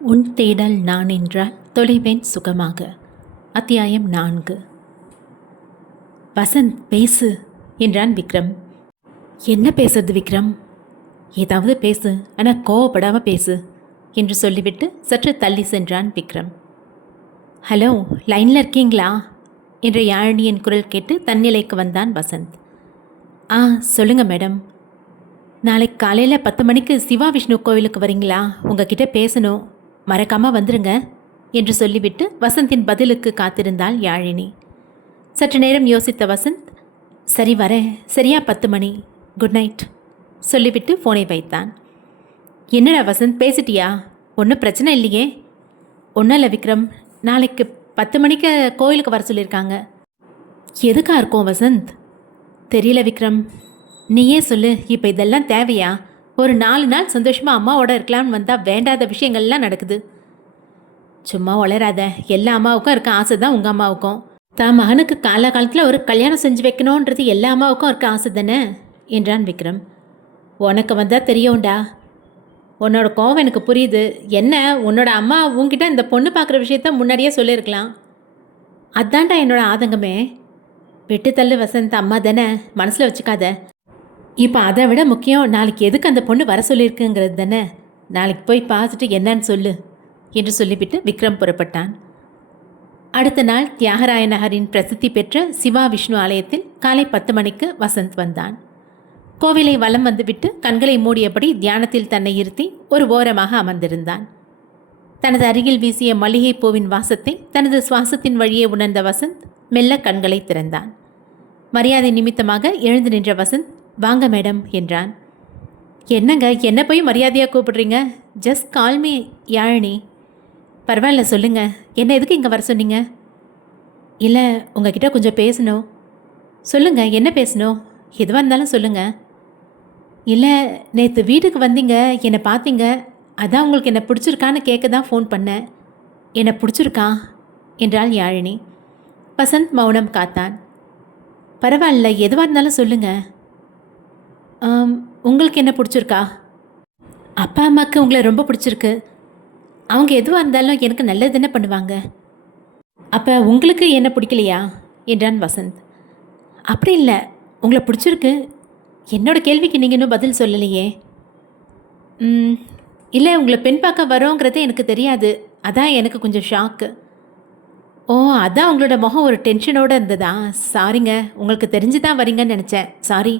உன் தேடல் நான் என்றால் தொலைவேன் சுகமாக. அத்தியாயம் 4. வசந்த் பேசு என்றான் விக்ரம். என்ன பேசுறது விக்ரம்? ஏதாவது பேசு, ஆனால் கோவப்படாமல் பேசு என்று சொல்லிவிட்டு சற்று தள்ளி சென்றான் விக்ரம். ஹலோ, லைனில் இருக்கீங்களா என்ற யாழினியின் குரல் கேட்டு தன்னிலைக்கு வந்தான் வசந்த். சொல்லுங்கள் மேடம். நாளைக்கு காலையில் 10 மணிக்கு சிவா விஷ்ணு கோவிலுக்கு வரீங்களா? உங்ககிட்ட பேசணும், மறக்காமல் வந்துருங்க என்று சொல்லிவிட்டு வசந்தின் பதிலுக்கு காத்திருந்தாள் யாழினி. சற்று நேரம் யோசித்த வசந்த், சரி வரேன், சரியா 10 மணி, குட் நைட் சொல்லிவிட்டு ஃபோனை வைத்தான். என்னடா வசந்த், பேசிட்டியா? ஒன்றும் பிரச்சனை இல்லையே? ஒன்றும் இல்லை விக்ரம், நாளைக்கு 10 மணிக்கு கோயிலுக்கு வர சொல்லியிருக்காங்க. எதுக்காக இருக்கும் வசந்த்? தெரியல விக்ரம், நீயே சொல்லு. இப்போ இதெல்லாம் தேவையா? ஒரு 4 நாள் சந்தோஷமாக அம்மாவோட இருக்கலாம்னு வந்தால் வேண்டாத விஷயங்கள்லாம் நடக்குது. சும்மா வளராத. எல்லா அம்மாவுக்கும் இருக்க ஆசை தான் உங்கள் அம்மாவுக்கும். தான் மகனுக்கு காலகாலத்தில் ஒரு கல்யாணம் செஞ்சு வைக்கணுன்றது எல்லா அம்மாவுக்கும் இருக்க ஆசை தானே என்றான் விக்ரம். உனக்கு வந்தால் தெரியும்டா. உன்னோட கோவம் எனக்கு புரியுது. என்ன, உன்னோட அம்மா உங்ககிட்ட இந்த பொண்ணு பார்க்குற விஷயத்த முன்னாடியே சொல்லியிருக்கலாம். அதான்டா என்னோட ஆதங்கமே. விட்டு தள்ளு வசந்த், அம்மா தானே, மனசில் வச்சுக்காத. இப்போ அதை விட முக்கியம், நாளைக்கு எதுக்கு அந்த பொண்ணு வர சொல்லியிருக்குங்கிறது தானே. நாளைக்கு போய் பார்த்துட்டு என்னன்னு சொல்லு என்று சொல்லிவிட்டு விக்ரம் புறப்பட்டான். அடுத்த நாள் தியாகராய நகரின் பிரசித்தி பெற்ற சிவா விஷ்ணு ஆலயத்தில் காலை 10 மணிக்கு வசந்த் வந்தான். கோவிலை வலம் வந்துவிட்டு கண்களை மூடியபடி தியானத்தில் தன்னை இருத்தி ஒரு ஓரமாக அமர்ந்திருந்தான். தனது அருகில் வீசிய மல்லிகை பூவின் வாசத்தை தனது சுவாசத்தின் வழியே உணர்ந்த வசந்த் மெல்ல கண்களை திறந்தான். மரியாதை நிமித்தமாக எழுந்து நின்ற வசந்த், வாங்க மேடம் என்றான். என்னங்க, என்ன போய் மரியாதையாக கூப்பிடுறீங்க? Just call me Yazhini. பரவாயில்ல, சொல்லுங்கள். என்ன எதுக்கு இங்கே வர சொன்னீங்க? இல்லை, உங்ககிட்ட கொஞ்சம் பேசணும். சொல்லுங்கள், என்ன பேசணும்? எதுவாக இருந்தாலும் சொல்லுங்கள். இல்லை, நேற்று வீட்டுக்கு வந்தீங்க, என்னை பார்த்தீங்க, அதான் உங்களுக்கு என்னை பிடிச்சிருக்கான்னு கேட்க தான் ஃபோன் பண்ணேன். என்னை பிடிச்சிருக்கா என்றாள் யாழினி. வசந்த் மௌனம் காத்தான். பரவாயில்ல, எதுவாக இருந்தாலும் சொல்லுங்கள். உங்களுக்கு என்ன பிடிச்சிருக்கா? அப்பா அம்மாவுக்கு உங்களை ரொம்ப பிடிச்சிருக்கு. அவங்க எதுவாக இருந்தாலும் எனக்கு நல்லது தானே பண்ணுவாங்க. அப்போ உங்களுக்கு என்ன பிடிக்கலையா என்றான் வசந்த். அப்படி இல்லை, உங்களை பிடிச்சிருக்கு. என்னோட கேள்விக்கு நீங்கள் இன்னும் பதில் சொல்லலையே. இல்லை, உங்களை பெண் பார்க்க வரோங்கிறது எனக்கு தெரியாது. அதான் எனக்கு கொஞ்சம் ஷாக்கு. ஓ, அதான் உங்களோட முகம் ஒரு டென்ஷனோடு இருந்ததா? சாரிங்க, உங்களுக்கு தெரிஞ்சு தான் வரீங்கன்னு நினச்சேன். சாரி.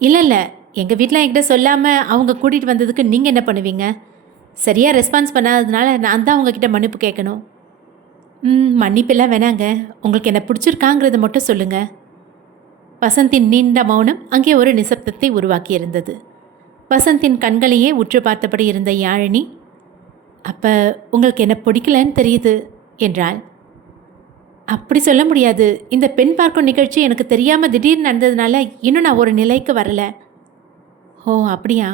இல்லை, எங்கள் வீட்டில் என்கிட்ட சொல்லாமல் அவங்க கூட்டிகிட்டு வந்ததுக்கு நீங்கள் என்ன பண்ணுவீங்க? சரியாக ரெஸ்பான்ஸ் பண்ணாததுனால நான் தான் உங்ககிட்ட மன்னிப்பு கேட்கணும். மன்னிப்பெல்லாம் வேணாங்க, உங்களுக்கு என்ன பிடிச்சிருக்காங்கிறத மட்டும் சொல்லுங்கள். வசந்தின் நீண்ட மௌனம் அங்கே ஒரு நிசப்தத்தை உருவாக்கியிருந்தது. வசந்தின் கண்களையே உற்று பார்த்தபடி இருந்த யாழினி, அப்போ உங்களுக்கு என்ன பிடிக்கலன்னு தெரியுது என்றாள். அப்படி சொல்ல முடியாது. இந்த பெண் பார்க்கும் நிகழ்ச்சி எனக்கு தெரியாமல் திடீர்னு நடந்ததுனால இன்னும் நான் ஒரு நிலைக்கு வரலை. ஓ, அப்படியா?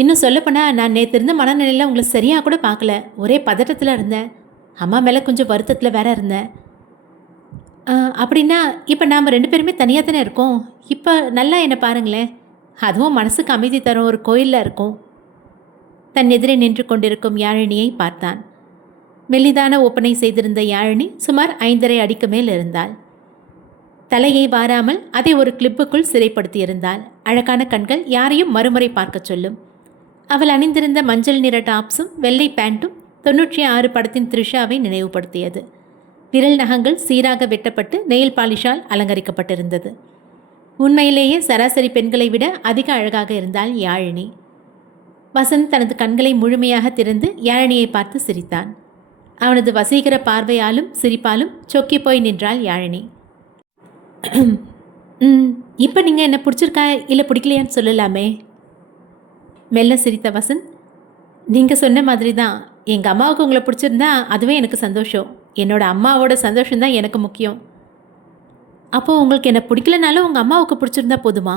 இன்னும் சொல்லப்போனால் நான் நேற்று இருந்த மனநிலையில் உங்களை சரியாக கூட பார்க்கல. ஒரே பதட்டத்தில் இருந்தேன். அம்மா மேலே கொஞ்சம் வருத்தத்தில் வேற இருந்தேன். அப்படின்னா இப்போ நாம் 2 பேருமே தனியாக தானே இருக்கோம். இப்போ நல்லா என்னை பாருங்களேன், அதுவும் மனசுக்கு அமைதி தரும் ஒரு கோயிலில் இருக்கும். தன் எதிரே நின்று கொண்டிருக்கும் யாழினியை பார்த்தான். மெல்லிதான ஒப்பனை செய்திருந்த யாழினி சுமார் 5.5 அடிக்கு மேல் இருந்தாள். தலையை வாராமல் அதை ஒரு கிளிப்புக்குள் சிறைப்படுத்தியிருந்தாள். அழகான கண்கள் யாரையும் மறுமுறை பார்க்க சொல்லும். அவள் அணிந்திருந்த மஞ்சள் நிற டாப்ஸும் வெள்ளை பேண்ட்டும் 96 படத்தின் த்ரிஷாவை நினைவுபடுத்தியது. விரல் நகங்கள் சீராக வெட்டப்பட்டு நெயில் பாலிஷால் அலங்கரிக்கப்பட்டிருந்தது. உண்மையிலேயே சராசரி பெண்களை விட அதிக அழகாக இருந்தாள் யாழினி. வசந்த் தனது கண்களை முழுமையாக திறந்து யாழினியை பார்த்து சிரித்தான். அவனது வசீகர பார்வையாலும் சிரிப்பாலும் சொக்கி போய் நின்றாள் யாழினி. இப்போ நீங்கள் என்ன பிடிச்சிருக்கா இல்லை பிடிக்கலையான்னு சொல்லலாமே. மெல்ல சிரித்த வசந்த், நீங்கள் சொன்ன மாதிரி தான். எங்கள் அம்மாவுக்கு உங்களை பிடிச்சிருந்தா அதுவே எனக்கு சந்தோஷம். என்னோட அம்மாவோட சந்தோஷம்தான் எனக்கு முக்கியம். அப்போது உங்களுக்கு என்ன பிடிக்கலனாலும் உங்கள் அம்மாவுக்கு பிடிச்சிருந்தா போதுமா?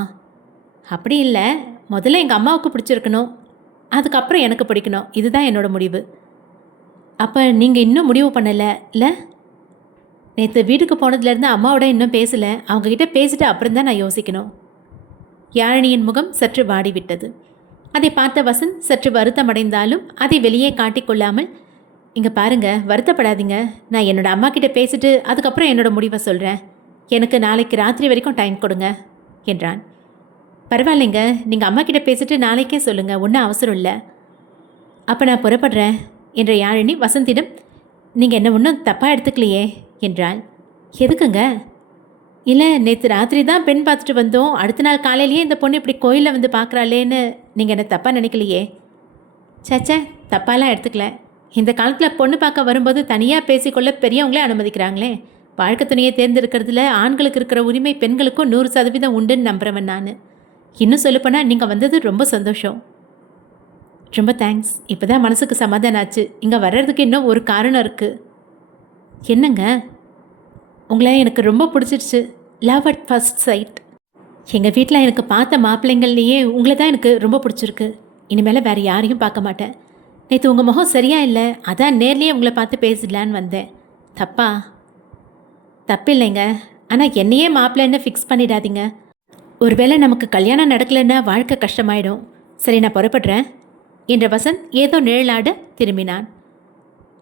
அப்படி இல்லை, முதல்ல எங்கள் அம்மாவுக்கு பிடிச்சிருக்கணும், அதுக்கப்புறம் எனக்கு பிடிக்கணும். இதுதான் என்னோட முடிவு. அப்போ நீங்கள் இன்னும் முடிவு பண்ணலை இல்லை? நேற்று வீட்டுக்கு போனதுலேருந்து அம்மாவோட இன்னும் பேசலை. அவங்கக்கிட்ட பேசிட்டு அப்புறம் தான் நான் யோசிக்கணும். யாழினியின் முகம் சற்று வாடிவிட்டது. அதை பார்த்த வசந்த் சற்று வருத்தமடைந்தாலும் அதை வெளியே காட்டிக்கொள்ளாமல், இங்கே பாருங்க, வருத்தப்படாதீங்க, நான் என்னோட அம்மா கிட்ட பேசிட்டு அதுக்கப்புறம் என்னோட முடிவை சொல்கிறேன். எனக்கு நாளைக்கு ராத்திரி வரைக்கும் டைம் கொடுங்க என்றான். பரவாயில்லைங்க, நீங்கள் அம்மா கிட்ட பேசிட்டு நாளைக்கே சொல்லுங்கள், ஒன்றும் அவசரம் இல்லை. அப்போ நான் புறப்படுறேன் என்ற யாழினி வசந்திடம், நீங்கள் என்ன ஒன்றும் தப்பாக எடுத்துக்கலையே என்றாள். எதுக்குங்க? இல்லை, நேற்று ராத்திரி தான் பெண் பார்த்துட்டு வந்தோம், அடுத்த நாள் காலையிலேயே இந்த பொண்ணு இப்படி கோயிலில் வந்து பார்க்குறாளேன்னு நீங்கள் என்ன தப்பாக நினைக்கலையே? சச்சா, தப்பாலாம் எடுத்துக்கல. இந்த காலத்தில் பொண்ணு பார்க்க வரும்போது தனியாக பேசிக்கொள்ள பெரியவங்களே அனுமதிக்கிறாங்களே. வாழ்க்கை துணையை தேர்ந்தெடுக்கிறதுல ஆண்களுக்கு இருக்கிற உரிமை பெண்களுக்கும் 100% உண்டுன்னு நம்புகிறவன் நான். இன்னும் சொல்லப்போனால் நீங்கள் வந்தது ரொம்ப சந்தோஷம். ரொம்ப தேங்க்ஸ். இப்போ தான் மனசுக்கு சமாதானம் ஆச்சு. இங்கே வர்றதுக்கு இன்னும் ஒரு காரணம் இருக்குது. என்னங்க? உங்களை எனக்கு ரொம்ப பிடிச்சிருச்சு. Love at first sight. எங்கள் வீட்டில் எனக்கு பார்த்த மாப்பிள்ளைங்கள்லேயே உங்களை தான் எனக்கு ரொம்ப பிடிச்சிருக்கு. இனிமேல் வேறு யாரையும் பார்க்க மாட்டேன். நேற்று உங்கள் முகம் சரியா இல்லை, அதான் நேர்லேயே உங்களை பார்த்து பேசிடலான்னு வந்தேன். தப்பா? தப்பு இல்லைங்க, ஆனால் என்னையே மாப்பிள்ளைன்னு ஃபிக்ஸ் பண்ணிடாதீங்க. ஒருவேளை நமக்கு கல்யாணம் நடக்கலைன்னா வாழ்க்கை கஷ்டமாயிடும். சரி, நான் புறப்படுறேன் என்ற வசந்த் ஏதோ நிழலாட திரும்பினான்.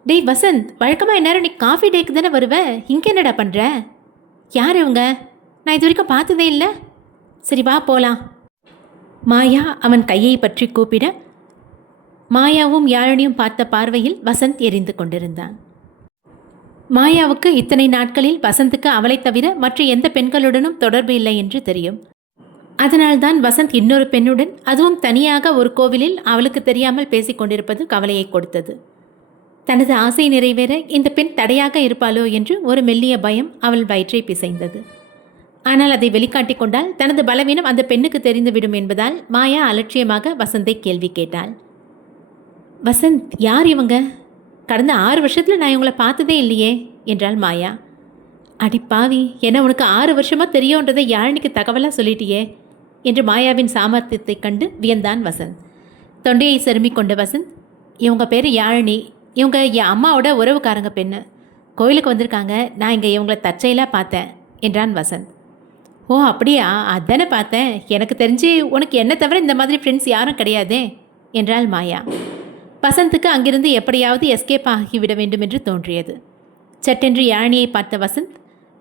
டேய் வசந்த், வழக்கமாக இந்நேரம் நீ காஃபி டேக்கு தானே வருவேன், இங்கே என்னடா பண்ணுற? யார் இவங்க? நான் இது வரைக்கும் பார்த்ததே இல்லை. சரி வா போகலாம். மாயா அவன் கையை பற்றி கூப்பிட, மாயாவும் யாழினியும் பார்த்த பார்வையில் வசந்த் எரிந்து கொண்டிருந்தான். மாயாவுக்கு இத்தனை நாட்களில் வசந்துக்கு அவளை தவிர மற்ற எந்த பெண்களுடனும் தொடர்பு இல்லை என்று தெரியும். அதனால்தான் வசந்த் இன்னொரு பெண்ணுடன், அதுவும் தனியாக ஒரு கோவிலில் அவளுக்கு தெரியாமல் பேசிக் கொண்டிருப்பது கவலையை கொடுத்தது. தனது ஆசை நிறைவேற இந்த பெண் தடையாக இருப்பாளோ என்று ஒரு மெல்லிய பயம் அவள் வயிற்றை பிசைந்தது. ஆனால் அதை வெளிக்காட்டி கொண்டால் தனது பலவீனம் அந்த பெண்ணுக்கு தெரிந்துவிடும் என்பதால் மாயா அலட்சியமாக வசந்தை கேள்வி கேட்டாள். வசந்த், யார் இவங்க? கடந்த 6 வருஷத்தில் நான் இவங்களை பார்த்ததே இல்லையே என்றாள் மாயா. அடி பாவி, என்ன உனக்கு 6 வருஷமாக தெரியுன்றதை யாழினிக்கு தகவலாக சொல்லிட்டியே என்று மாயாவின் சாமர்த்தியத்தை கண்டு வியந்தான் வசந்த். தொண்டையை செருமி கொண்ட வசந்த், இவங்க பேர் யாழினி, இவங்க என் அம்மாவோட உறவுக்காரங்க பெண்ணு, கோயிலுக்கு வந்திருக்காங்க, நான் இங்கே இவங்களை தற்செயலாக பார்த்தேன் என்றான் வசந்த். ஓ அப்படியா, அதானே பார்த்தேன். எனக்கு தெரிஞ்சு உனக்கு என்ன தவிர இந்த மாதிரி ஃப்ரெண்ட்ஸ் யாரும் கிடையாதே என்றாள் மாயா. வசந்துக்கு அங்கிருந்து எப்படியாவது எஸ்கேப் ஆகிவிட வேண்டும் என்று தோன்றியது. சட்டென்று யாழினியை பார்த்த வசந்த்,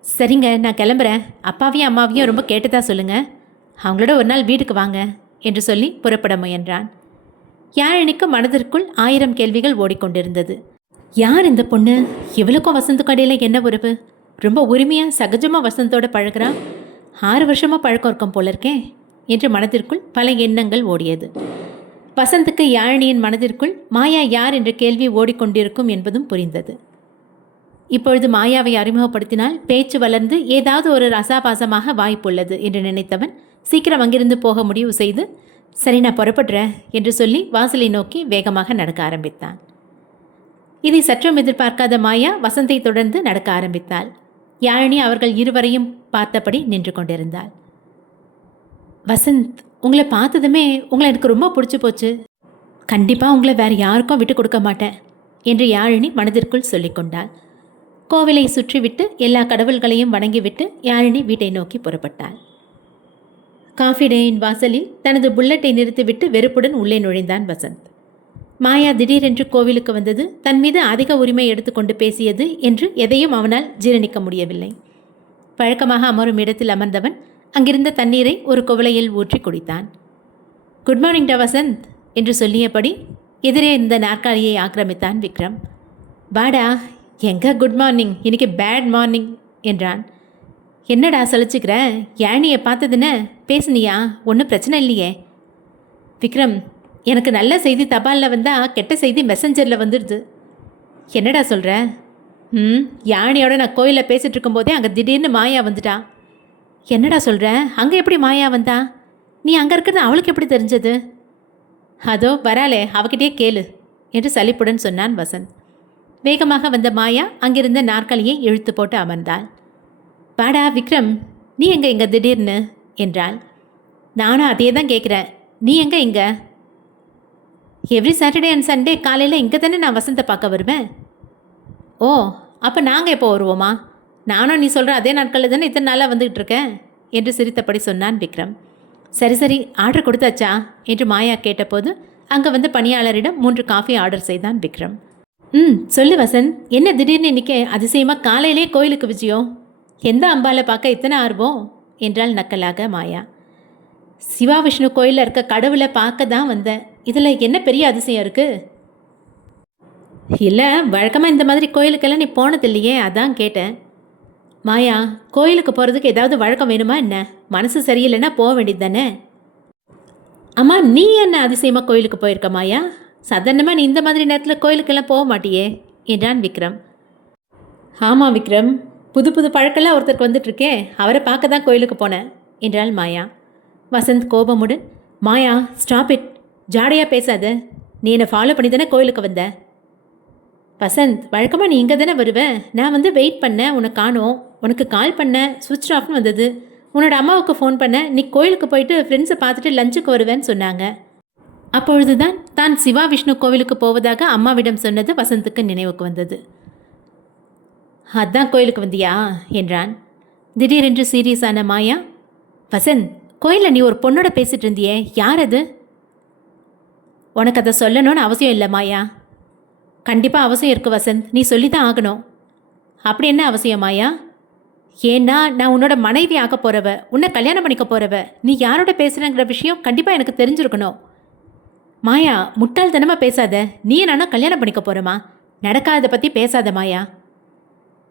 சரிங்க, நான் கிளம்புறேன், அப்பாவையும் அம்மாவையும் ரொம்ப கேட்டுதா சொல்லுங்கள், அவங்களோட ஒரு நாள் வீட்டுக்கு வாங்க என்று சொல்லி புறப்பட முயன்றான். யாழினிக்கு மனதிற்குள் 1000 கேள்விகள் ஓடிக்கொண்டிருந்தது. யார் இந்த பொண்ணு? இவளுக்கும் வசந்து கடையில் என்ன உறவு? ரொம்ப உரிமையாக சகஜமாக வசந்தோட பழகிறா. 6 வருஷமாக பழக்கம் இருக்கும் போல இருக்கே என்று மனதிற்குள் பல எண்ணங்கள் ஓடியது. வசந்துக்கு யாழினியின் மனதிற்குள் மாயா யார் என்ற கேள்வி ஓடிக்கொண்டிருக்கும் என்பதும் புரிந்தது. இப்பொழுது மாயாவை அறிமுகப்படுத்தினால் பேச்சு வளர்ந்து ஏதாவது ஒரு ரசாபாசமாக வாய்ப்புள்ளது என்று நினைத்தவன் சீக்கிரம் அங்கிருந்து போக முடிவு செய்து, சரி நான் புறப்படுறேன் என்று சொல்லி வாசலை நோக்கி வேகமாக நடக்க ஆரம்பித்தான். இதை சற்றும் எதிர்பார்க்காத மாயா வசந்தை தொடர்ந்து நடக்க ஆரம்பித்தாள். யாழினி அவர்கள் இருவரையும் பார்த்தபடி நின்று கொண்டிருந்தாள். வசந்த், உங்களை பார்த்ததுமே உங்களை எனக்கு ரொம்ப பிடிச்சி போச்சு. கண்டிப்பாக உங்களை வேறு யாருக்கும் விட்டு கொடுக்க மாட்டேன் என்று யாழினி மனதிற்குள் சொல்லிக்கொண்டாள். கோவிலை சுற்றிவிட்டு எல்லா கடவுள்களையும் வணங்கிவிட்டு யாழினி வீட்டை நோக்கி புறப்பட்டாள். காஃபி டேயின் வாசலில் தனது புல்லட்டை நிறுத்திவிட்டு வெறுப்புடன் உள்ளே நுழைந்தான் வசந்த். மாயா திடீரென்று கோவிலுக்கு வந்தது, தன் மீது அதிக உரிமை எடுத்துக்கொண்டு பேசியது என்று எதையும் அவனால் ஜீரணிக்க முடியவில்லை. பழக்கமாக அமரும் இடத்தில் அமர்ந்தவன் அங்கிருந்த தண்ணீரை ஒரு குவளையில் ஊற்றி குடித்தான். குட் மார்னிங் டா வசந்த் என்று சொல்லியபடி எதிரே இருந்த நாற்காலியை ஆக்கிரமித்தான் விக்ரம். வாடா. எங்க குட் மார்னிங், இன்னைக்கு பேட் மார்னிங் என்றான். என்னடா சலிச்சுக்கிற? யாழினியை பார்த்ததுன்னு பேசுனியா? ஒன்றும் பிரச்சனை இல்லையே. விக்ரம், எனக்கு நல்ல செய்தி தபாலில் வந்தால் கெட்ட செய்தி மெசஞ்சரில் வந்துடுது. என்னடா சொல்கிற? யாழினியோட நான் கோயிலில் பேசிகிட்டு இருக்கும்போதே அங்கே திடீர்னு மாயா வந்துட்டா. என்னடா சொல்கிற? அங்கே எப்படி மாயா வந்தா? நீ அங்கே இருக்கிறது அவளுக்கு எப்படி தெரிஞ்சது? அதோ வராளே, அவகிட்டே கேளு என்று சலிப்புடன் சொன்னான் வசந்த். வேகமாக வந்த மாயா அங்கிருந்த நாற்காலியை இழுத்து போட்டு அமர்ந்தாள். வாடா விக்ரம், நீ எங்கே இங்கே திடீர்னு என்றாள். நானும் அதே தான் கேட்குறேன், நீ எங்கே இங்கே? எவ்ரி சாட்டர்டே அண்ட் சண்டே காலையில் இங்கே தானே நான் வசந்தை பார்க்க வருவேன். ஓ, அப்போ நாங்கள் எப்போ வருவோமா? நானும் நீ சொல்கிற அதே நாட்களில் தானே இத்தனை நாளாக வந்துக்கிட்டு இருக்கேன் என்று சிரித்தபடி சொன்னான் விக்ரம். சரி சரி, ஆர்டர் கொடுத்தாச்சா என்று மாயா கேட்டபோது அங்கே வந்து பணியாளரிடம் 3 காஃபி ஆர்டர் செய்தான் விக்ரம். சொல்லு வசந்த், என்ன திடீர்னு இன்னைக்கு அதிசயமாக காலையிலே கோயிலுக்கு விஜயம்? எந்த அம்பாலை பார்க்க இத்தனை ஆர்வம் என்றால் நக்கலாக மாயா. சிவா விஷ்ணு கோயிலில் இருக்க கடவுளை பார்க்க தான் வந்தேன். இதில் என்ன பெரிய அதிசயம் இருக்குது? இல்லை, வழக்கமாக இந்த மாதிரி கோயிலுக்கெல்லாம் நீ போனதில்லையே, அதான் கேட்டேன். மாயா, கோயிலுக்கு போகிறதுக்கு ஏதாவது வழக்கம் வேணுமா என்ன? மனசு சரியில்லைன்னா போக வேண்டியது தானே. அம்மா, நீ என்ன அதிசயமாக கோயிலுக்கு போயிருக்க மாயா? சாதாரணமாக நீ இந்த மாதிரி நேரத்தில் கோயிலுக்கெல்லாம் போக மாட்டியே என்றான் விக்ரம். ஆமாம் விக்ரம், புது புது பழக்கெல்லாம் ஒருத்தருக்கு வந்துட்டுருக்கே, அவரை பார்க்க தான் கோயிலுக்கு போனேன் என்றாள் மாயா. வசந்த் கோபமுடன், மாயா ஸ்டாப் இட், ஜாடையாக பேசாத. நீ என்னை ஃபாலோ பண்ணி தானே கோயிலுக்கு வந்த. வசந்த், வழக்கமாக நீ இங்கே தானே வருவேன். நான் வந்து வெயிட் பண்ணேன், உன்னை காணோம். உனக்கு கால் பண்ணேன், சுவிட்ச் ஆஃப்னு வந்தது. உன்னோட அம்மாவுக்கு ஃபோன் பண்ணேன், நீ கோயிலுக்கு போயிட்டு ஃப்ரெண்ட்ஸை பார்த்துட்டு லஞ்சுக்கு வருவேன்னு சொன்னாங்க. அப்பொழுது தான் சிவா விஷ்ணு கோவிலுக்கு போவதாக அம்மாவிடம் சொன்னது வசந்துக்கு நினைவுக்கு வந்தது. அதான் கோயிலுக்கு வந்தியா என்றான். திடீரென்று சீரியஸான மாயா, வசந்த், கோயிலில் நீ ஒரு பொண்ணோட பேசிகிட்டு இருந்தியே, யார் அது? உனக்கு அதை சொல்லணும்னு அவசியம் இல்லை மாயா. கண்டிப்பாக அவசியம் இருக்குது வசந்த், நீ சொல்லி தான் ஆகணும். அப்படி என்ன அவசியம் மாயா? ஏன்னா நான் உன்னோட மனைவி ஆக போகிறவ, உன்னை கல்யாணம் பண்ணிக்க போகிறவ. நீ யாரோட பேசுகிறங்கிற விஷயம் கண்டிப்பாக எனக்கு தெரிஞ்சிருக்கணும். மாயா, முட்டாள்தனமாக பேசாத. நீ நானும் கல்யாணம் பண்ணிக்க போகிறோமா? நடக்காததை பற்றி பேசாத மாயா.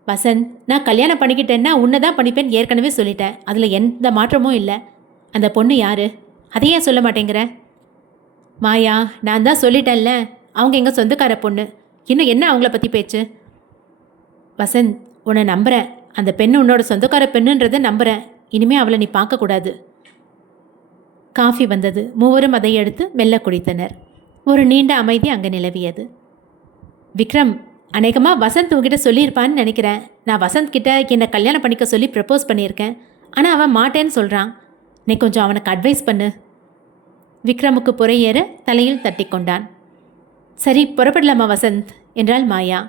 வசந்த், நான் கல்யாணம் பண்ணிக்கிட்டேன்னா உன்னை தான் பண்ணிப்பேன்னு ஏற்கனவே சொல்லிட்டேன். அதில் எந்த மாற்றமும் இல்லை. அந்த பொண்ணு யார்? அதையே சொல்ல மாட்டேங்கிற? மாயா, நான் தான் சொல்லிட்டேன்ல, அவங்க எங்கள் சொந்தக்கார பொண்ணு. இன்னும் என்ன அவங்கள பற்றி பேச்சு? வசந்த், உன்னை நம்புகிறேன். அந்த பெண்ணு உன்னோட சொந்தக்கார பெண்ணுன்றதை நம்புகிறேன். இனிமேல் அவளை நீ பார்க்கக்கூடாது. காஃபி வந்தது. மூவரும் அதை எடுத்து மெல்ல குடித்தனர். ஒரு நீண்ட அமைதி அங்கே நிலவியது. விக்ரம், அநேகமாக வசந்த் உங்ககிட்ட சொல்லியிருப்பான்னு நினைக்கிறேன். நான் வசந்த் கிட்ட என்னை கல்யாணம் பண்ணிக்க சொல்லி ப்ரப்போஸ் பண்ணியிருக்கேன். ஆனால் அவன் மாட்டேன்னு சொல்கிறான். நீ கொஞ்சம் அவனுக்கு அட்வைஸ் பண்ணு. விக்ரமுக்கு புறையேற தலையில் தட்டி கொண்டான். சரி, புறப்படலாமா வசந்த் என்றாள் மாயா.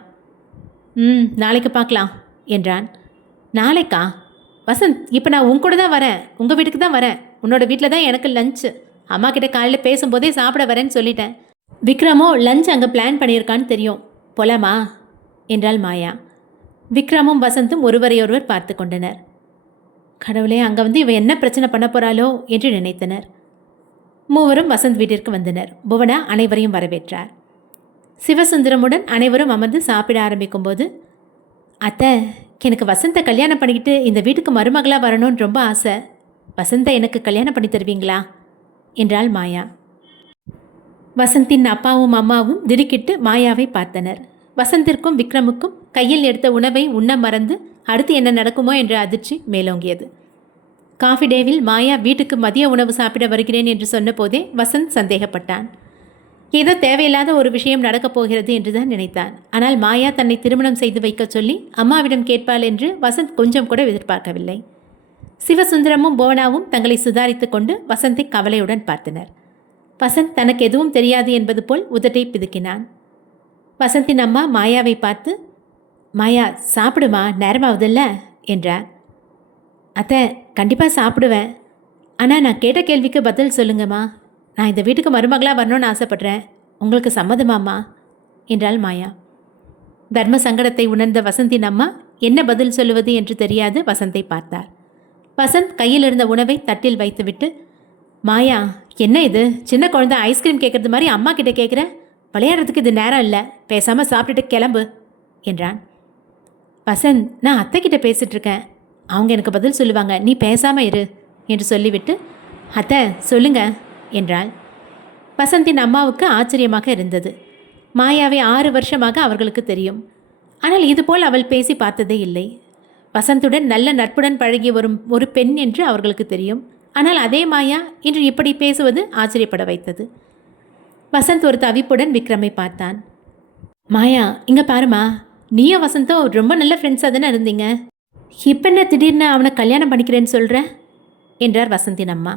நாளைக்கு பார்க்கலாம் என்றான். நாளைக்கா? வசந்த், இப்போ நான் உன் கூட தான் வரேன், உங்கள் வீட்டுக்கு தான் வரேன். உன்னோட வீட்டில் தான் எனக்கு லஞ்சு. அம்மா கிட்ட காலையில் பேசும்போதே சாப்பிட வரேன்னு சொல்லிட்டேன். விக்ரமோ லஞ்ச் அங்கே பிளான் பண்ணியிருக்கான்னு தெரியும். போலாமா என்றாள் மாயா. விக்ரமும் வசந்தும் ஒருவரையொருவர் பார்த்து கொண்டனர். கடவுளே, அங்கே வந்து இவன் என்ன பிரச்சனை பண்ண போகிறாளோ என்று நினைத்தனர். மூவரும் வசந்த் வீட்டிற்கு வந்தனர். புவனா அனைவரையும் வரவேற்றார். சிவசுந்தரமுடன் அனைவரும் அமர்ந்து சாப்பிட ஆரம்பிக்கும்போது, அத்தை, எனக்கு வசந்தை கல்யாணம் பண்ணிக்கிட்டு இந்த வீட்டுக்கு மருமகளாக வரணும்னு ரொம்ப ஆசை. வசந்தை எனக்கு கல்யாணம் பண்ணி தருவீங்களா என்றாள் மாயா. வசந்தின் அப்பாவும் அம்மாவும் திடுக்கிட்டு மாயாவை பார்த்தனர். வசந்திற்கும் விக்ரமுக்கும் கையில் எடுத்த உணவை உண்ண மறந்து அடுத்து என்ன நடக்குமோ என்ற அதிர்ச்சி மேலோங்கியது. காஃபி டேவில் மாயா வீட்டுக்கு மதிய உணவு சாப்பிட வருகிறேன் என்று சொன்னபோதே வசந்த் சந்தேகப்பட்டான். ஏதோ தேவையில்லாத ஒரு விஷயம் நடக்கப் போகிறது என்றுதான் நினைத்தான். ஆனால் மாயா தன்னை திருமணம் செய்து வைக்க சொல்லி அம்மாவிடம் கேட்பாள் என்று வசந்த் கொஞ்சம் கூட எதிர்பார்க்கவில்லை. சிவசுந்தரமும் புவனாவும் தங்களை சுதாரித்து கொண்டு வசந்தை கவலையுடன் பார்த்தனர். வசந்த் தனக்கு எதுவும் தெரியாது என்பது போல் உதட்டை பிதுக்கினான். வசந்தின் அம்மா மாயாவை பார்த்து, மாயா சாப்பிடுமா, நேரமாவதில்ல என்றார். அத்தை, கண்டிப்பாக சாப்பிடுவேன். ஆனால் நான் கேட்ட கேள்விக்கு பதில் சொல்லுங்கம்மா. நான் இந்த வீட்டுக்கு மருமகளாக வரணும்னு ஆசைப்படுறேன். உங்களுக்கு சம்மதமாம்மா என்றாள் மாயா. தர்ம சங்கடத்தை உணர்ந்த வசந்தின் அம்மா என்ன பதில் சொல்லுவது என்று தெரியாது வசந்தை பார்த்தார். வசந்த் கையில் இருந்த உணவை தட்டில் வைத்துவிட்டு, மாயா, என்ன இது, சின்ன குழந்தை ஐஸ்கிரீம் கேட்குறது மாதிரி அம்மா கிட்ட கேட்குற? விளையாடுறதுக்கு இது நேரம் இல்லை, பேசாமல் சாப்பிட்டுட்டு கிளம்பு என்றான். வசந்த், நான் அத்தை கிட்ட பேசிகிட்டு இருக்கேன், அவங்க எனக்கு பதில் சொல்லுவாங்க, நீ பேசாமல் இரு என்று சொல்லிவிட்டு, அத்தை சொல்லுங்க என்றாள். வசந்தின் அம்மாவுக்கு ஆச்சரியமாக இருந்தது. மாயாவை 6 வருஷமாக அவர்களுக்கு தெரியும். ஆனால் இதுபோல் அவள் பேசி பார்த்ததே இல்லை. வசந்துடன் நல்ல நட்புடன் பழகி வரும் ஒரு பெண் என்று அவர்களுக்கு தெரியும். ஆனால் அதே மாயா இன்று இப்படி பேசுவது ஆச்சரியப்பட வைத்தது. வசந்த் ஒரு தவிப்புடன் விக்ரமை பார்த்தான். மாயா, இங்கே பாருமா, நீயும் வசந்தோ ரொம்ப நல்ல ஃப்ரெண்ட்ஸாக தானே இருந்தீங்க. இப்போ என்ன திடீர்னு அவனை கல்யாணம் பண்ணிக்கிறேன்னு சொல்கிற என்றார் வசந்தின் அம்மா.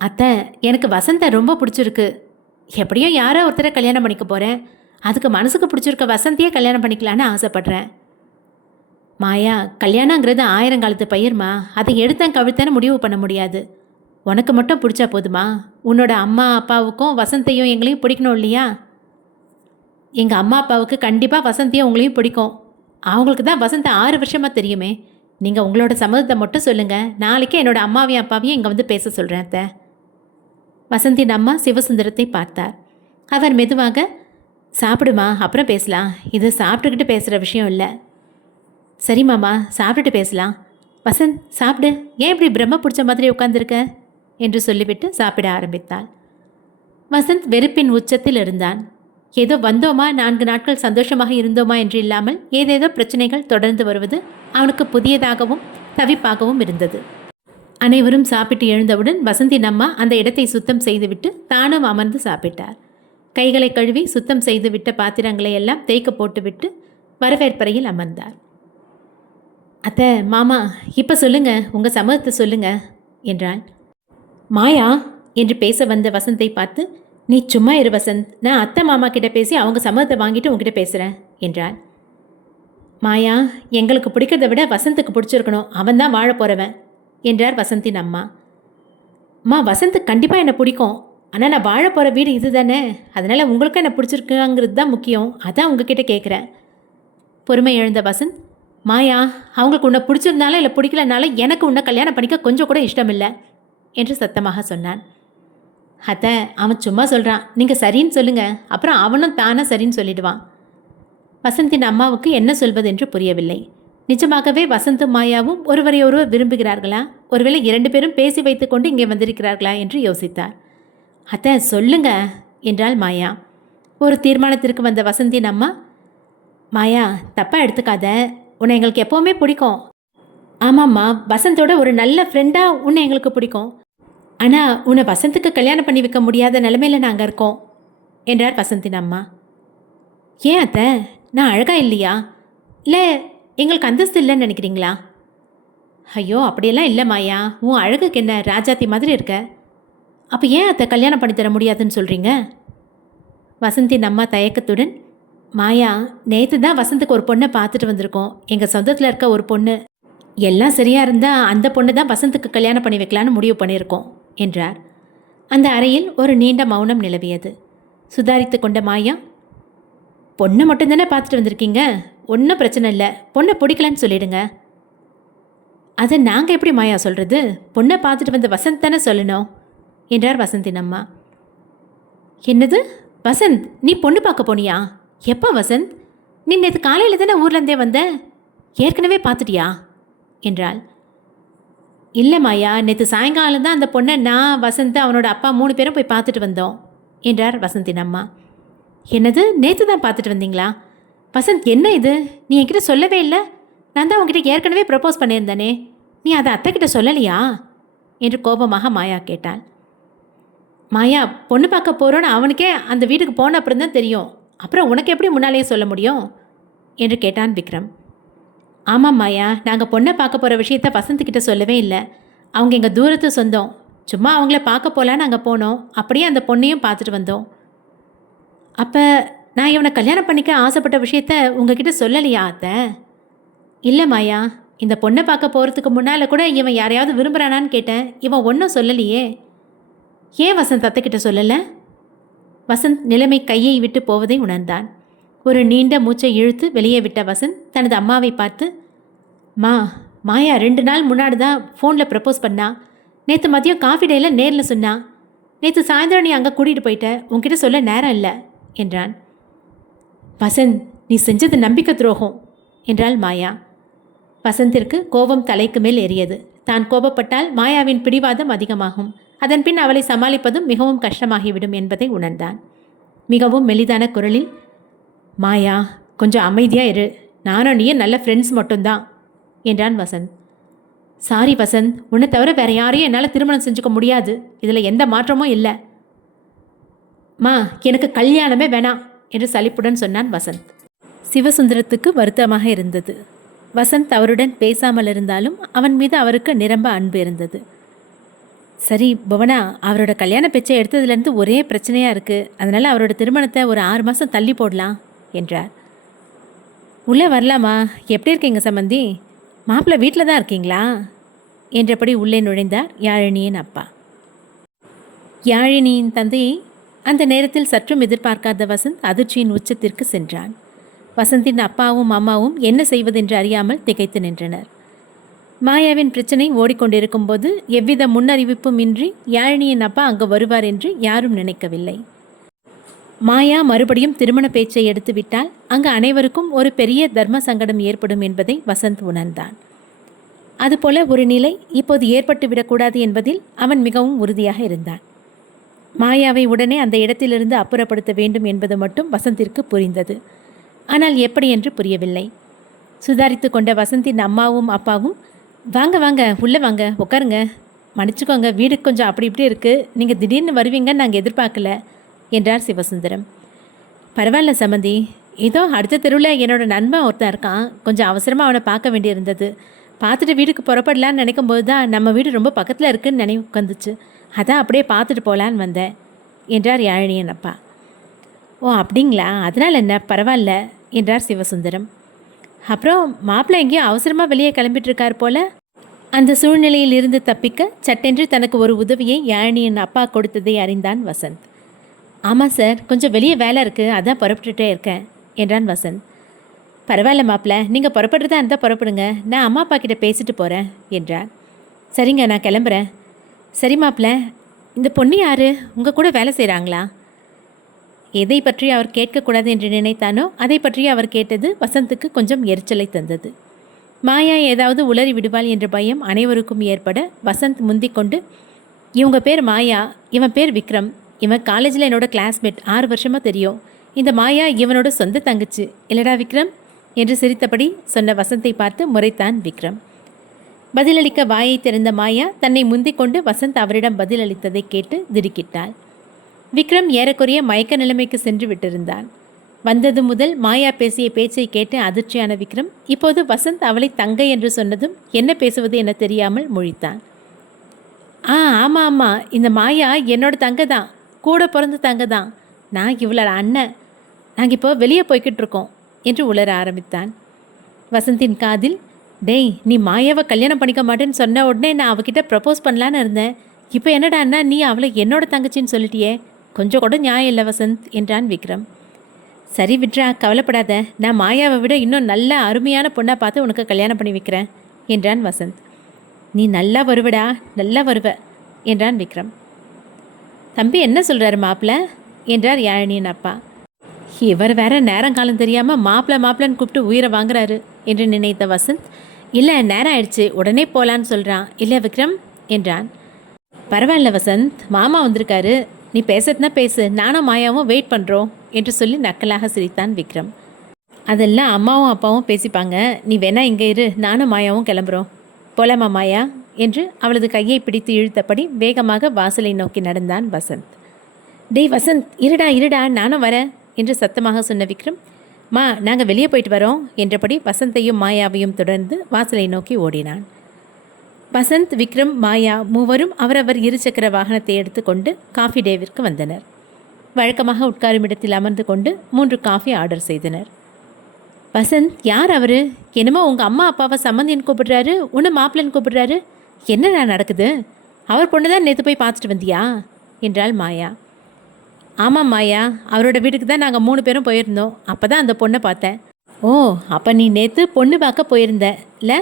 அத்தை, எனக்கு வசந்தை ரொம்ப பிடிச்சிருக்கு. எப்படியும் யாரோ ஒருத்தரை கல்யாணம் பண்ணிக்க போகிறேன். அதுக்கு மனசுக்கு பிடிச்சிருக்க வசந்தியே கல்யாணம் பண்ணிக்கலான்னு ஆசைப்பட்றேன். மாயா, கல்யாணங்கிறது 1000 காலத்து பயிர்மா. அதை எடுத்தேன் கவிழ்த்தேன்னு முடிவு பண்ண முடியாது. உனக்கு மட்டும் பிடிச்சா போதுமா? உன்னோட அம்மா அப்பாவுக்கும் வசந்தையும் எங்களையும் பிடிக்கணும் இல்லையா? எங்கள் அம்மா அப்பாவுக்கு கண்டிப்பாக வசந்தியும் உங்களையும் பிடிக்கும். அவங்களுக்கு தான் வசந்தை 6 வருஷமாக தெரியுமே. நீங்கள் உங்களோட சம்மதத்தை மட்டும் சொல்லுங்கள். நாளைக்கே என்னோட அம்மாவையும் அப்பாவையும் இங்கே வந்து பேச சொல்கிறேன் அத்தை. வசந்தின் அம்மா சிவசுந்தரத்தை பார்த்தார். அவர் மெதுவாக, சாப்பிடுமா, அப்புறம் பேசலாம். இது சாப்பிட்டுக்கிட்டு பேசுகிற விஷயம் இல்லை. சரி மாமா, சாப்பிட்டுட்டு பேசலாம். வசந்த் சாப்பிடு, ஏன் இப்படி பிரம்ம பிடிச்ச மாதிரி உட்காந்துருக்க என்று சொல்லிவிட்டு சாப்பிட ஆரம்பித்தாள். வசந்த் வெறுப்பின் உச்சத்தில் இருந்தான். ஏதோ வந்தோமா 4 நாட்கள் சந்தோஷமாக இருந்தோமா என்று இல்லாமல் ஏதேதோ பிரச்சனைகள் தொடர்ந்து வருவது அவனுக்கு புதியதாகவும் தவிப்பாகவும் இருந்தது. அனைவரும் சாப்பிட்டு எழுந்தவுடன் வசந்தின் அம்மா அந்த இடத்தை சுத்தம் செய்துவிட்டு தானும் அமர்ந்து சாப்பிட்டார். கைகளை கழுவி சுத்தம் செய்துவிட்ட பாத்திரங்களை எல்லாம் தேய்க்க போட்டுவிட்டு வரவேற்பறையில் அமர்ந்தார். அத்தை, மாமா, இப்போ சொல்லுங்க, உங்கள் சம்மதத்தை சொல்லுங்க என்றாள். மாயா என்று பேச வந்த வசந்தை பார்த்து, நீ சும்மா இரு வசந்த், நான் அத்தை மாமா கிட்ட பேசி அவங்க சம்மதத்தை வாங்கிட்டு உங்ககிட்ட பேசுகிறேன் என்றாள். மாயா, எங்களுக்கு பிடிக்கிறத விட வசந்துக்கு பிடிச்சிருக்கணும், அவன் தான் வாழ போகிறவன் என்றார் வசந்தின் அம்மா. அம்மா, வசந்துக்கு கண்டிப்பாக என்னை பிடிக்கும், ஆனால் நான் வாழ போகிற வீடு இது தானே, அதனால் உங்களுக்கும் என்னை பிடிச்சிருக்குங்கிறது தான் முக்கியம், அதான் உங்ககிட்ட கேட்குறேன். பொறுமை எழுந்த வசந்த், மாயா, அவங்களுக்கு உன்னை பிடிச்சிருந்தாலும் இல்லை பிடிக்கலனாலும் எனக்கு உன்னை கல்யாணம் பண்ணிக்க கொஞ்சம் கூட இஷ்டம் இல்லை என்று சத்தமாக சொன்னான். அத்தை, அவன் சும்மா சொல்கிறான், நீங்கள் சரின்னு சொல்லுங்கள், அப்புறம் அவனும் தானே சரின்னு சொல்லிடுவான். வசந்தின் அம்மாவுக்கு என்ன சொல்வது என்று புரியவில்லை. நிஜமாகவே வசந்தும் மாயாவும் ஒருவரையொருவர் விரும்புகிறார்களா, ஒருவேளை 2 பேரும் பேசி வைத்து கொண்டு இங்கே வந்திருக்கிறார்களா என்று யோசித்தார். அத்தை சொல்லுங்க என்றாள் மாயா. ஒரு தீர்மானத்திற்கு வந்த வசந்தின் அம்மா, மாயா தப்பாக எடுத்துக்காத, உன்னை எங்களுக்கு எப்போவுமே பிடிக்கும். ஆமாம்மா, வசந்தோட ஒரு நல்ல ஃப்ரெண்டாக உன்னை எங்களுக்கு பிடிக்கும். ஆனால் உன்னை வசந்துக்கு கல்யாணம் பண்ணி வைக்க முடியாத நிலைமையில் நாங்கள் இருக்கோம் என்றார் வசந்தின் அம்மா. ஏன் அத்தை, நான் அழகா இல்லையா, இல்லை எங்களுக்கு அந்தஸ்து இல்லைன்னு நினைக்கிறீங்களா? ஐயோ, அப்படியெல்லாம் இல்லை மாயா, உன் அழகுக்கு என்ன ராஜாத்தி மாதிரி இருக்க. அப்போ ஏன் அத்தை கல்யாணம் பண்ணி தர முடியாதுன்னு சொல்கிறீங்க? வசந்தின் அம்மா தயக்கத்துடன், மாயா, நேற்று தான் வசந்துக்கு ஒரு பொண்ணை பார்த்துட்டு வந்திருக்கோம், எங்கள் சொந்தத்தில் இருக்க ஒரு பொண்ணு. எல்லாம் சரியாக இருந்தால் அந்த பொண்ணு தான் வசந்துக்கு கல்யாணம் பண்ணி வைக்கலான்னு முடிவு பண்ணியிருக்கோம் என்றார். அந்த அறையில் ஒரு நீண்ட மௌனம் நிலவியது. சுதாரித்து கொண்ட மாயா, பொண்ணை மட்டும்தானே பார்த்துட்டு வந்திருக்கீங்க, ஒன்றும் பிரச்சனை இல்லை, பொண்ணை பிடிக்கலன்னு சொல்லிடுங்க. அதை நாங்கள் எப்படி மாயா சொல்கிறது, பொண்ணை பார்த்துட்டு வந்த வசந்த் தானே சொல்லணும் என்றார் வசந்தின் அம்மா. என்னது வசந்த், நீ பொண்ணு பார்க்க போனியா? எப்போ வசந்த்? நீ நேற்று காலையில் தானே ஊர்லேருந்தே வந்த, ஏற்கனவே பார்த்துட்டியா என்றாள். இல்லை மாயா, நேற்று சாயங்காலம் தான் அந்த பொண்ணை நான், வசந்த், அவனோட அப்பா 3 பேரும் போய் பார்த்துட்டு வந்தோம் என்றார் வசந்தின் அம்மா. என்னது, நேற்று தான் பார்த்துட்டு வந்தீங்களா? வசந்த், என்ன இது, நீ என்கிட்ட சொல்லவே இல்லை. நான் தான் உங்ககிட்ட ஏற்கனவே ப்ரப்போஸ் பண்ணியிருந்தேனே, நீ அதை அத்தைக்கிட்ட சொல்லலையா என்று கோபமாக மாயா கேட்டாள். மாயா, பொண்ணு பார்க்க போகிறோன்னு அவனுக்கே அந்த வீட்டுக்கு போன அப்புறம் தான் தெரியும், அப்புறம் உனக்கு எப்படி முன்னாலேயே சொல்ல முடியும் என்று கேட்டான் விக்ரம். ஆமாம் மாயா, நாங்கள் பொண்ணை பார்க்க போகிற விஷயத்த வசந்த்கிட்ட சொல்லவே இல்லை. அவங்க எங்கள் தூரத்து சொந்தம், சும்மா அவங்கள பார்க்க போகலான்னு அங்கே போனோம், அப்படியே அந்த பொண்ணையும் பார்த்துட்டு வந்தோம். அப்போ நான் இவனை கல்யாணம் பண்ணிக்க ஆசைப்பட்ட விஷயத்த உங்ககிட்ட சொல்லலையா அத்தை? இல்லை மாயா, இந்த பொண்ணை பார்க்க போகிறதுக்கு முன்னால் கூட இவன் யாரையாவது விரும்புகிறானான்னு கேட்டேன், இவன் ஒன்றும் சொல்லலையே. ஏன் வசந்த் அத்தைக்கிட்ட சொல்லலை? வசந்த் நிலைமை கையை விட்டு போவதை உணர்ந்தான். ஒரு நீண்ட மூச்சை இழுத்து வெளியே விட்ட வசந்த் தனது அம்மாவை பார்த்து, மாயா 2 நாள் முன்னாடி தான் ஃபோனில் ப்ரப்போஸ் பண்ணா, நேற்று மதியம் காஃபி டேயில் நேரில் சொன்னா, நேற்று சாயந்தரம் நீ அங்கே கூட்டிகிட்டு போயிட்ட, உன்கிட்ட சொல்ல நேரம் இல்லை என்றான். வசந்த், நீ செஞ்சது நம்பிக்கை துரோகம் என்றாள் மாயா. வசந்திற்கு கோபம் தலைக்கு மேல் ஏறியது. தான் கோபப்பட்டால் மாயாவின் பிடிவாதம் அதிகமாகும், அதன் பின் அவளை சமாளிப்பதும் மிகவும் கஷ்டமாகிவிடும் என்பதை உணர்ந்தான். மிகவும் மெலிதான குரலில், மாயா கொஞ்சம் அமைதியாக இரு, நானும் நீயும் நல்ல ஃப்ரெண்ட்ஸ் மட்டும்தான் என்றான் வசந்த். சாரி வசந்த், உன்னை தவிர வேற யாரையும் என்னால் திருமணம் செஞ்சுக்க முடியாது, இதில் எந்த மாற்றமும் இல்லை. எனக்கு கல்யாணமே வேணாம் என்று சலிப்புடன் சொன்னான் வசந்த். சிவசுந்தரத்துக்கு வருத்தமாக இருந்தது. வசந்த் அவருடன் பேசாமல் இருந்தாலும் அவன் மீது அவருக்கு நிரம்ப அன்பு இருந்தது. சரி புவனா, அவரோட கல்யாண பேச்சை எடுத்ததுலேருந்து ஒரே பிரச்சனையாக இருக்குது, அதனால் அவரோட திருமணத்தை ஒரு 6 மாதம் தள்ளி போடலாம் என்றார். உள்ளே வரலாமா? எப்படி இருக்கீங்க சம்பந்தி? மாப்பிள்ளை வீட்டில் தான் இருக்கீங்களா என்றபடி உள்ளே நுழைந்தார் யாழினியின் அப்பா. யாழினியின் தந்தையை அந்த நேரத்தில் சற்றும் எதிர்பார்க்காத வசந்த் அதிர்ச்சியின் உச்சத்திற்கு சென்றான். வசந்தின் அப்பாவும் அம்மாவும் என்ன செய்வதென்று அறியாமல் திகைத்து நின்றனர். மாயாவின் பிரச்சனை ஓடிக்கொண்டிருக்கும் போது எவ்வித முன்னறிவிப்பும் இன்றி யாழினியின் அப்பா அங்கு வருவார் என்று யாரும் நினைக்கவில்லை. மாயா மறுபடியும் திருமண பேச்சை எடுத்துவிட்டால் அங்கு அனைவருக்கும் ஒரு பெரிய தர்ம சங்கடம் ஏற்படும் என்பதை வசந்த் உணர்ந்தான். அதுபோல ஒரு நிலை இப்போது ஏற்பட்டுவிடக்கூடாது என்பதில் அவன் மிகவும் உறுதியாக இருந்தான். மாயாவை உடனே அந்த இடத்திலிருந்து அப்புறப்படுத்த வேண்டும் என்பது மட்டும் வசந்திற்கு புரிந்தது. ஆனால் எப்படி என்று புரியவில்லை. சுதாரித்து கொண்ட வசந்தின் அம்மாவும் அப்பாவும், வாங்க வாங்க உள்ளே வாங்க உட்காருங்க, மன்னிச்சுக்கோங்க வீடு கொஞ்சம் அப்படி இப்படி இருக்குது, நீங்கள் திடீர்னு வருவீங்கன்னு நாங்கள் எதிர்பார்க்கல என்றார் சிவசுந்தரம். பரவாயில்ல சம்மந்தி, ஏதோ அடுத்த தெருவில் என்னோட நண்பன் ஒருத்தன் இருக்கான், கொஞ்சம் அவசரமாக அவனை பார்க்க வேண்டியிருந்தது. பார்த்துட்டு வீட்டுக்கு புறப்படலான்னு நினைக்கும் போது தான் நம்ம வீடு ரொம்ப பக்கத்தில் இருக்குதுன்னு நினைவு வந்துச்சு. அதான் அப்படியே பார்த்துட்டு போகலான்னு வந்தேன் என்றார் யாழினியின் அப்பா. ஓ அப்படிங்களா, அதனால் என்ன, பரவாயில்ல என்றார் சிவசுந்தரம். அப்புறம் மாப்பிள்ளை எங்கேயோ அவசரமாக வெளியே கிளம்பிட்டுருக்கார் போல. அந்த சூழ்நிலையில் இருந்து தப்பிக்க சட்டென்று தனக்கு ஒரு உதவியை யாழினியின் அப்பா கொடுத்ததை அறிந்தான் வசந்த். ஆமாம் சார், கொஞ்சம் வெளியே வேலை இருக்குது, அதான் புறப்பட்டுட்டே இருக்கேன் என்றான் வசந்த். பரவாயில்ல மாப்பிள்ளை, நீங்கள் புறப்படுறதா இருந்தால் புறப்படுங்க, நான் அம்மா அப்பா கிட்ட பேசிட்டு போகிறேன் என்றார். சரிங்க, நான் கிளம்புறேன். சரி மாப்பிள்ளை, இந்த பொண்ணு யார், உங்கள் கூட வேலை செய்கிறாங்களா? எதை பற்றி அவர் கேட்கக்கூடாது என்று நினைத்தானோ அதை பற்றி அவர் கேட்டது வசந்துக்கு கொஞ்சம் எரிச்சலை தந்தது. மாயா ஏதாவது உளறி விடுவாள் என்ற பயம் அனைவருக்கும் ஏற்பட வசந்த் முந்திக் கொண்டு, இவங்க பேர் மாயா, இவன் பேர் விக்ரம், இவன் காலேஜில் என்னோட கிளாஸ்மேட், 6 வருஷமாக தெரியும். இந்த மாயா இவனோட சொந்த தங்கச்சி இல்லடா விக்ரம் என்று சிரித்தபடி சொன்ன வசந்தை பார்த்து முறைத்தான் விக்ரம். பதிலளிக்க வாயை திறந்த மாயா தன்னை முந்திக் கொண்டு வசந்த் அவரிடம் பதிலளித்ததை கேட்டு திடுக்கிட்டாள். விக்ரம் ஏறக்குறைய மயக்க நிலைமைக்கு சென்று விட்டிருந்தான். வந்தது முதல் மாயா பேசிய பேச்சை கேட்டு அதிர்ச்சியான விக்ரம் இப்போது வசந்த் அவளை தங்கை என்று சொன்னதும் என்ன பேசுவது என தெரியாமல் முழித்தான். ஆமாம் ஆமாம், இந்த மாயா என்னோட தங்கை தான், கூட பிறந்த தங்கை தான், நான் இவளோட அண்ணன், நாங்கள் இப்போ வெளியே போய்கிட்டு இருக்கோம் என்று உளர ஆரம்பித்தான். வசந்தின் காதில், டேய் நீ மாயாவை கல்யாணம் பண்ணிக்க மாட்டேன்னு சொன்ன உடனே நான் அவகிட்ட ப்ரப்போஸ் பண்ணலான்னு இருந்தேன், இப்போ என்னடா அண்ணா நீ அவளை என்னோட தங்கச்சின்னு சொல்லிட்டியே, கொஞ்சம் கூட நியாயம் இல்லை வசந்த் என்றான் விக்ரம். சரி விட்ரா, கவலைப்படாத, நான் மாயாவை விட இன்னும் நல்ல அருமையான பொண்ணாக பார்த்து உனக்கு கல்யாணம் பண்ணி வைக்கிறேன் என்றான் வசந்த். நீ நல்லா வருவடா, நல்லா வருவ என்றான் விக்ரம். தம்பி என்ன சொல்கிறாரு மாப்பிள்ளை என்றார் யாழினியின் அப்பா. இவர் வேற நேரங்காலம் தெரியாமல் மாப்பிள்ளன்னு கூப்பிட்டு உயிரை வாங்குறாரு என்று நினைத்த வசந்த், இல்லை நேரம் ஆயிடுச்சு உடனே போகலான்னு சொல்கிறான் இல்லை விக்ரம் என்றான். பரவாயில்ல வசந்த், மாமா வந்திருக்காரு, நீ பேசுறதுனா பேசு, நானும் மாயாவும் வெயிட் பண்ணுறோம் என்று சொல்லி நக்கலாக சிரித்தான் விக்ரம். அதெல்லாம் அம்மாவும் அப்பாவும் பேசிப்பாங்க, நீ வேணா இங்கே இரு, நானும் மாயாவும் கிளம்புறோம், போலாமா மாயா என்று அவளது கையை பிடித்து இழுத்தபடி வேகமாக வாசலை நோக்கி நடந்தான் வசந்த். டேய் வசந்த், இருடா நானும் வரேன் என்று சத்தமாக சொன்ன விக்ரம், மா நாங்கள் வெளியே போயிட்டு வரோம் என்றபடி வசந்தையும் மாயாவையும் தொடர்ந்து வாசலை நோக்கி ஓடினான். வசந்த், விக்ரம், மாயா மூவரும் அவரவர் இருசக்கர வாகனத்தை எடுத்துக்கொண்டு காஃபி டேவிற்கு வந்தனர். வழக்கமாக உட்காரும் இடத்தில் அமர்ந்து கொண்டு 3 காஃபி ஆர்டர் செய்தனர். வசந்த், யார் அவர், என்னமோ உங்கள் அம்மா அப்பாவை சம்மந்தின்னு கூப்பிடுறாரு, உன்னை மாப்பிள்ளன்னு கூப்பிடுறாரு, என்னடா நடக்குது, அவர் பொண்ணு தான் நேற்று போய் பார்த்துட்டு வந்தியா என்றாள் மாயா. ஆமாம் மாயா, அவரோட வீட்டுக்கு தான் நாங்கள் 3 பேரும் போயிருந்தோம், அப்போ தான் அந்த பொண்ணை பார்த்தேன். ஓ அப்போ நீ நேற்று பொண்ணு பார்க்க போயிருந்த இல்லை?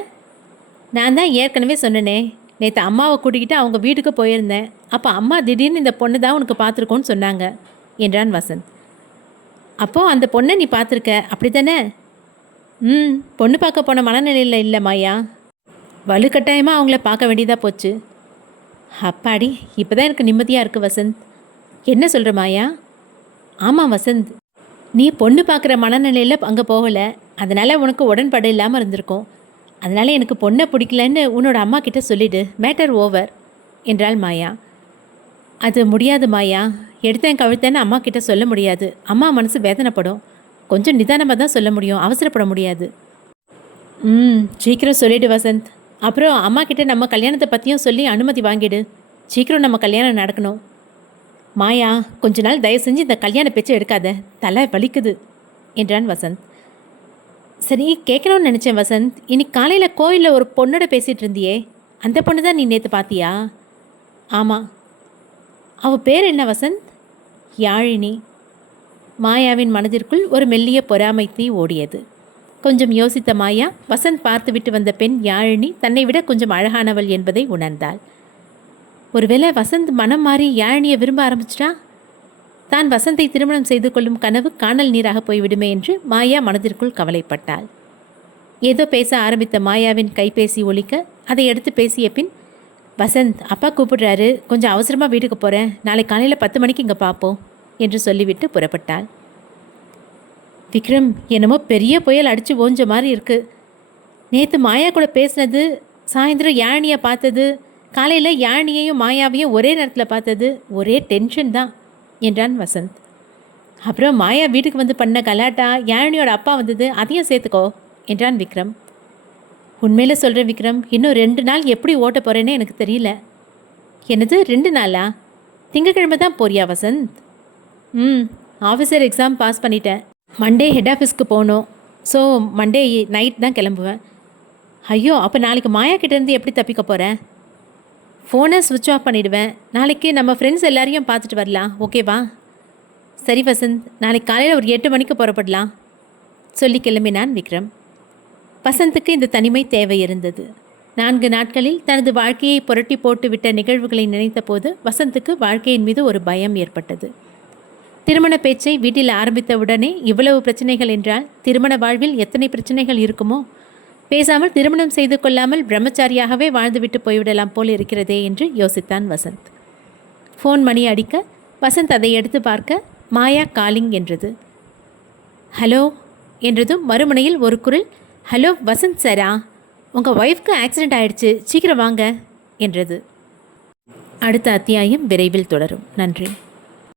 நான் தான் ஏற்கனவே சொன்னனே, நேற்று அம்மாவை கூட்டிக்கிட்டு அவங்க வீட்டுக்கு போயிருந்தேன், அப்போ அம்மா திடீர்னு இந்த பொண்ணு தான் உனக்கு பார்த்துருக்கோன்னு சொன்னாங்க என்றான் வசந்த். அப்போது அந்த பொண்ணை நீ பார்த்துருக்க அப்படி தானே? பொண்ணு பார்க்க போன மனநிலையில் இல்லை மாயா, வலுக்கட்டாயமாக அவங்கள பார்க்க வேண்டியதாக போச்சு. அப்பாடி, இப்போ தான் எனக்கு நிம்மதியாக இருக்குது வசந்த். என்ன சொல்கிற மாயா? ஆமாம் வசந்த், நீ பொண்ணு பார்க்குற மனநிலையில் அங்கே போகலை, அதனால் உனக்கு உடன்பாடு இல்லாமல் இருந்திருக்கோம், அதனால் எனக்கு பொண்ணை பிடிக்கலன்னு உன்னோட அம்மா கிட்ட சொல்லிடு, மேட்டர் ஓவர் என்றாள் மாயா. அது முடியாது மாயா, எடுத்தேன் கவிழ்த்தேன்னு அம்மா கிட்ட சொல்ல முடியாது, அம்மா மனசு வேதனைப்படும், கொஞ்சம் நிதானமாக தான் சொல்ல முடியும், அவசரப்பட முடியாது. சீக்கிரம் சொல்லிடு வசந்த், அப்புறம் அம்மா கிட்ட நம்ம கல்யாணத்தை பற்றியும் சொல்லி அனுமதி வாங்கிடு, சீக்கிரம் நம்ம கல்யாணம் நடக்கணும். மாயா கொஞ்ச நாள் தயவு செஞ்சு இந்த கல்யாண பேச்சு எடுக்காத, தலை வலிக்குது என்றான் வசந்த். சரி கேட்கணும்னு நினச்சேன் வசந்த், இன்னைக்கு காலையில் கோயிலில் ஒரு பொண்ணோட பேசிகிட்டு இருந்தியே, அந்த பொண்ணு தான் நீ நேற்று பார்த்தியா? ஆமாம். அவள் பேர் என்ன வசந்த்? யாழினி. மாயாவின் மனதிற்குள் ஒரு மெல்லிய பொறாமை தீ ஓடியது. கொஞ்சம் யோசித்த மாயா, வசந்த் பார்த்துவிட்டு வந்த பெண் யாழினி தன்னை விட கொஞ்சம் அழகானவள் என்பதை உணர்ந்தாள். ஒருவேளை வசந்த் மனம் மாறி யாழினியை விரும்ப ஆரம்பிச்சிட்டா, தான் வசந்தை திருமணம் செய்து கொள்ளும் கனவு காணல் நீராக போய்விடுமே என்று மாயா மனதிற்குள் கவலைப்பட்டாள். ஏதோ பேச ஆரம்பித்த மாயாவின் கைபேசி ஒலிக்க அதை எடுத்து பேசிய பின், வசந்த் அப்பா கூப்பிடுறாரு, கொஞ்சம் அவசரமாக வீட்டுக்கு போகிறேன், நாளை காலையில் 10 மணிக்கு இங்கே பார்ப்போம் என்று சொல்லிவிட்டு புறப்பட்டாள். விக்ரம், என்னமோ பெரிய புயல் அடித்து ஓஞ்ச மாதிரி இருக்குது. நேற்று மாயா கூட பேசினது, சாயந்தரம் யாழினியை பார்த்தது, காலையில் யாழினியையும் மாயாவையும் ஒரே நேரத்தில் பார்த்தது, ஒரே டென்ஷன் தான் என்றான் வசந்த். அப்புறம் மாயா வீட்டுக்கு வந்து பண்ண கலாட்டா, யாழினியோட அப்பா வந்தது, அதையும் சேர்த்துக்கோ என்றான் விக்ரம். உண்மையில் சொல்கிறேன் விக்ரம், இன்னும் 2 நாள் எப்படி ஓட்ட போகிறேன்னு எனக்கு தெரியல. என்னது 2 நாளா? திங்கக்கிழமை தான் போறியா வசந்த்? ஆஃபீஸர் எக்ஸாம் பாஸ் பண்ணிட்டேன். மண்டே ஹெட் ஆஃபீஸ்க்கு போகணும். ஸோ மண்டே நைட் தான் கிளம்புவேன். ஐயோ, அப்போ நாளைக்கு மாயா கிட்டேருந்து எப்படி தப்பிக்க போகிறேன்? ஃபோனை ஸ்விட்ச் ஆஃப் பண்ணிவிடுவேன். நாளைக்கு நம்ம ஃப்ரெண்ட்ஸ் எல்லாரையும் பார்த்துட்டு வரலாம், ஓகேவா? சரி வசந்த், நாளைக்கு காலையில் ஒரு 8 மணிக்கு புறப்படலாம் சொல்லி கிளம்பினான் விக்ரம். வசந்துக்கு இந்த தனிமை தேவை இருந்தது. 4 நாட்களில் தனது வாழ்க்கையை புரட்டி போட்டுவிட்ட நிகழ்வுகளை நினைத்த போது வசந்துக்கு வாழ்க்கையின் மீது ஒரு பயம் ஏற்பட்டது. திருமண பேச்சை வீட்டில் ஆரம்பித்தவுடனே இவ்வளவு பிரச்சனைகள் என்றால் திருமண வாழ்வில் எத்தனை பிரச்சனைகள் இருக்குமோ? பேசாமல் திருமணம் செய்து கொள்ளாமல் பிரம்மச்சாரியாகவே வாழ்ந்துவிட்டு போய்விடலாம் போல் இருக்கிறதே என்று யோசித்தான் வசந்த். ஃபோன் மணி அடிக்க வசந்த் அதை எடுத்து பார்க்க மாயா காலிங் என்றது. ஹலோ என்றதும் மறுமுனையில் ஒரு குரல், ஹலோ வசந்த் சாரா, உங்கள் ஒய்ஃப்க்கு ஆக்சிடெண்ட் ஆயிடுச்சு, சீக்கிரம் வாங்க என்றது. அடுத்த அத்தியாயம் விரைவில் தொடரும். நன்றி.